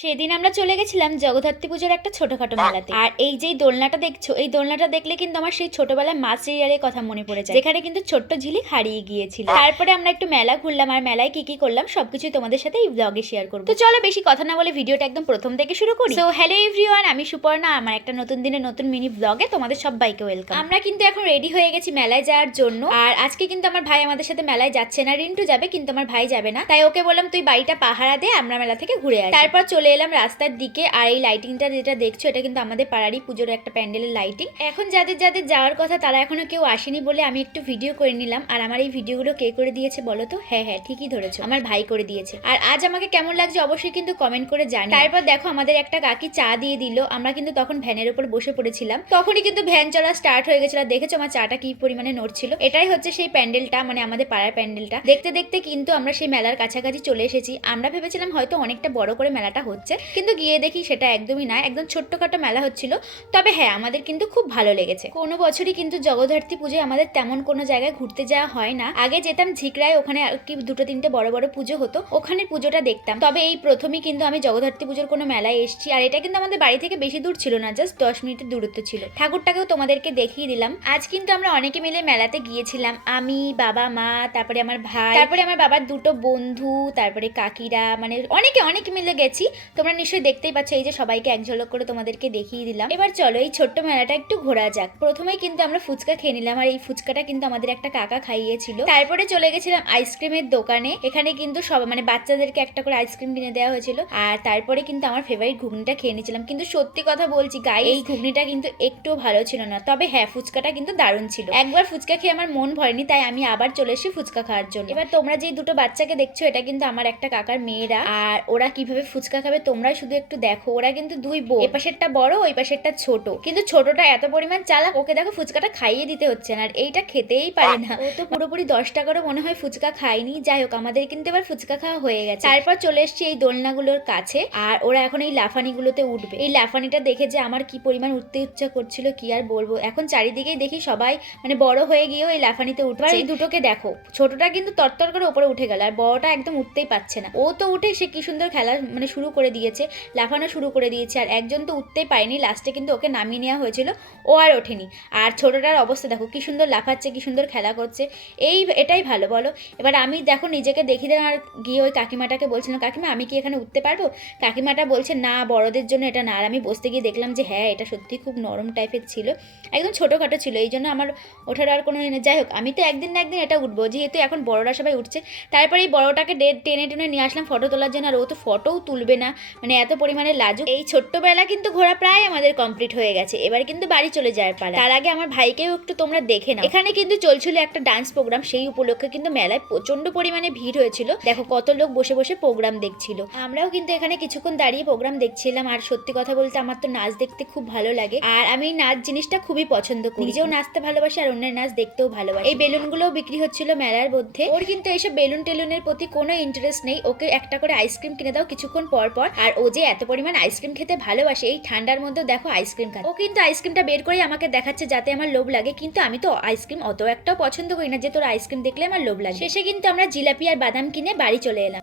সেদিন আমরা চলে গেছিলাম জগদ্ধাত্রী পুজোর একটা ছোটখাটো মেলাতে। আর এই যে দোলনাটা দেখছো, এই দোলনাটা দেখলে কিন্তু আমার সেই ছোটবেলায় মা সিরিয়ালের কথা মনে পড়ে যায়, যেখানে কিন্তু ছোট্ট ঝিলিক হারিয়ে গিয়েছিল। তারপরে আমরা একটু মেলা ঘুরলাম, আর মেলায় কি কি করলাম সবকিছুই তোমাদের সাথে এই ব্লগে শেয়ার করবো। তো চলো বেশি কথা না বলে ভিডিওটা একদম প্রথম থেকে শুরু করি। সো হ্যালো এভরিওয়ান, আমি সুপর্ণা। আমার একটা নতুন দিনে নতুন মিনি ব্লগে তোমাদের সবাইকে ওয়েলকাম। আমরা কিন্তু এখন রেডি হয়ে গেছি মেলায় যাওয়ার জন্য। আর আজকে কিন্তু আমার ভাই আমাদের সাথে মেলায় যাচ্ছে না, রিন্টু যাবে, কিন্তু আমার ভাই যাবে না। তাই ওকে বললাম তুই বাড়িটা পাহারা দে, আমরা মেলা থেকে ঘুরে আসি। তারপর চলে এলাম রাস্তার দিকে। আর এই লাইটিংটা যেটা দেখছো, এটা কিন্তু আমাদের পাড়ারই পুজোর একটা প্যান্ডেলের লাইটিং। এখন যাদের যাদের যাওয়ার কথা তারা এখনো কেউ আসেনি বলে আমি একটু ভিডিও করে নিলাম। আর আমার এই ভিডিওগুলো কে করে দিয়েছে বলো তো? হ্যাঁ হ্যাঁ, ঠিকই ধরেছো, আমার ভাই করে দিয়েছে। আর আজ আমাকে কেমন লাগছে অবশ্যই কিন্তু কমেন্ট করে জানি। তারপর দেখো আমাদের একটা কাকি চা দিয়ে দিল। আমরা কিন্তু তখন ভ্যানের উপর বসে পড়েছিলাম, তখনই কিন্তু ভ্যান চলা স্টার্ট হয়ে গেছিল। দেখেছো আমার চাটা কি পরিমাণে নড়ছিল। এটাই হচ্ছে সেই প্যান্ডেলটা, মানে আমাদের পাড়ার প্যান্ডেলটা। দেখতে দেখতে কিন্তু আমরা সেই মেলার কাছাকাছি চলে এসেছি। আমরা ভেবেছিলাম হয়তো অনেকটা বড় করে মেলাটা হচ্ছে, কিন্তু গিয়ে দেখি সেটা একদমই না, একদম ছোট্টখাটো মেলা হচ্ছিল। তবে হ্যাঁ, আমাদের কিন্তু খুব ভালো লেগেছে। কোনো বছরই কিন্তু জগদ্ধাত্রী পুজোয় আমাদের তেমন কোনো জায়গায় ঘুরতে যাওয়া হয় না। আগে যেতাম ঝিকরায়, ওখানে কি দুটো তিনটে বড় বড় পুজো হতো, ওখানে পুজোটা দেখতাম। তবে এই প্রথমই কিন্তু আমি জগদ্ধাত্রী পুজোর কোনো মেলায় এসেছি। আর এটা কিন্তু আমাদের বাড়ি থেকে বেশি দূর ছিল না, জাস্ট 10 মিনিটের দূরত্ব ছিল। ঠাকুরটাকেও তোমাদেরকে দেখিয়ে দিলাম। আজ কিন্তু আমরা অনেকে মিলে মেলাতে গিয়েছিলাম, আমি, বাবা, মা, তারপরে আমার ভাই, তারপরে আমার বাবার দুটো বন্ধু, তারপরে কাকিরা, মানে অনেকে মিলে গেছি। তোমরা নিশ্চয়ই দেখতেই পাচ্ছ, এই যে সবাইকে এক ঝলক করে তোমাদেরকে দেখিয়ে দিলাম। এবার চলো এই ছোট্ট মেলাটা একটু ঘোরা যাক। প্রথমেই কিন্তু আমরা ফুচকা খেয়ে নিলাম, আর এই ফুচকাটা কিন্তু আমাদের একটা কাকা খাইয়েছিল। তারপরে চলে গেছিলাম আইসক্রিমের দোকানে। এখানে কিন্তু সব মানে বাচ্চাদেরকে একটা করে আইসক্রিম কিনে দেওয়া হয়েছিল। আর তারপরে কিন্তু আমার ফেভারিট ঘুগনিটা খেয়ে নিয়েছিলাম। কিন্তু সত্যি কথা বলছি গাইস, এই ঘুগনিটা কিন্তু একটু ভালো ছিল না। তবে হ্যাঁ, ফুচকাটা কিন্তু দারুণ ছিল। একবার ফুচকা খেয়ে আমার মন ভরেনি, তাই আমি আবার চলে এসেছি ফুচকা খাওয়ার জন্য। এবার তোমরা যে দুটো বাচ্চাকে দেখছো, এটা কিন্তু আমার একটা কাকার মেয়েরা। আর ওরা কিভাবে ফুচকা খাবে তোমরাই শুধু একটু দেখো। ওরা কিন্তু দুই বোন, এ পাশেরটা বড়, ওই পাশেরটা ছোট। কিন্তু ছোটটা এত পরিমাণ চালাক, ওকে দেখো ফুচকাটা খাইয়ে দিতে হচ্ছে না, আর এইটা খেতেই পারে না। ও তো পুরোপুরি 10 টাকারও মনে হয় ফুচকা খায়নি। যাই হোক, আমাদের কিন্তু এবার ফুচকা খাওয়া হয়ে গেছে। তারপর চলে এসেছি এই দোলনাগুলোর কাছে, আর ওরা এখন এই লাফানিগুলোতে উঠবে। এই লাফানিটা দেখে যে আমার কি পরিমাণ উঠতে ইচ্ছা করছিল কি আর বলবো। এখন চারিদিকেই দেখি সবাই মানে বড় হয়ে গিয়েও এই লাফানিতে উঠবে। এই দুটোকে দেখো, ছোটটা কিন্তু তরতর করে উপরে উঠে গেল, আর বড়টা একদম উঠতেই পারছে না। ও তো উঠে সে কি সুন্দর খেলা মানে শুরু করে দিয়েছে, লাফানো শুরু করে দিয়েছে। আর একজন তো উঠতেই পারেনি, লাস্টে কিন্তু ওকে নামিয়ে নেওয়া হয়েছিল, ও আর ওঠেনি। আর ছোটটার অবস্থা দেখো, কি সুন্দর লাফাচ্ছে, কি সুন্দর খেলা করছে। এটাই ভালো বলো। এবার আমি দেখো নিজেকে দেখি দিলাম, আর গিয়ে ওই কাকিমাটাকে বলছিলাম, কাকিমা আমি কি এখানে উঠতে পারবো? কাকিমাটা বলছে না, বড়দের জন্য এটা না। আর আমি বসতে গিয়ে দেখলাম যে হ্যাঁ, এটা সত্যি খুব নরম টাইপের ছিল, একদম ছোটোখাটো ছিল, এই জন্য আমার ওঠার আর কোনো যাই হোক, আমি তো একদিন না একদিন এটা উঠবো, যেহেতু এখন বড়রা সবাই উঠছে। তারপরে এই বড়টাকে টেনে টেনে নিয়ে আসলাম ফটো তোলার জন্য, আর ও তো ফটোও তুলবে না, মানে এত পরিমাণে লাজুক। এই ছোট্টবেলা কিন্তু ঘোরা প্রায় আমাদের কমপ্লিট হয়ে গেছে, এবার কিন্তু বাড়ি চলে যাওয়ার পালা। তার আগে আমার ভাইকেও একটু তোমরা দেখে নাও। এখানে কিন্তু চলছিল একটা ডান্স প্রোগ্রাম, সেই উপলক্ষে কিন্তু মেলায় প্রচন্ড পরিমাণে ভিড় হয়েছিল। দেখো কত লোক বসে বসে প্রোগ্রাম দেখছিল। আমরাও কিন্তু এখানে কিছুক্ষণ দাঁড়িয়ে প্রোগ্রাম দেখছিলাম। আর সত্যি কথা বলতে আমার তো নাচ দেখতে খুব ভালো লাগে, আর আমি নাচ জিনিসটা খুবই পছন্দ করি। নিজেও নাচতে ভালোবাসি, আর অন্যের নাচ দেখতেও ভালোবাসি। এই বেলুনগুলোও বিক্রি হচ্ছিল মেলার মধ্যে। ওর কিন্তু এইসব বেলুন টেলুনের প্রতি কোনো ইন্টারেস্ট নেই। ওকে একটা করে আইসক্রিম কিনে দাও কিছুক্ষণ পর পর। আর ও যে এত পরিমাণ আইসক্রিম খেতে ভালোবাসে, এই ঠান্ডার মধ্যে দেখো আইসক্রিম খায়। ও কিন্তু আইসক্রিমটা বের করে আমাকে দেখাচ্ছে যাতে আমার লোভ লাগে, কিন্তু আমি তো আইসক্রিম অত একটাও পছন্দ করি না যে তোর আইসক্রিম দেখলে আমার লোভ লাগে। শেষে কিন্তু আমরা জিলাপি আর বাদাম কিনে বাড়ি চলে এলাম।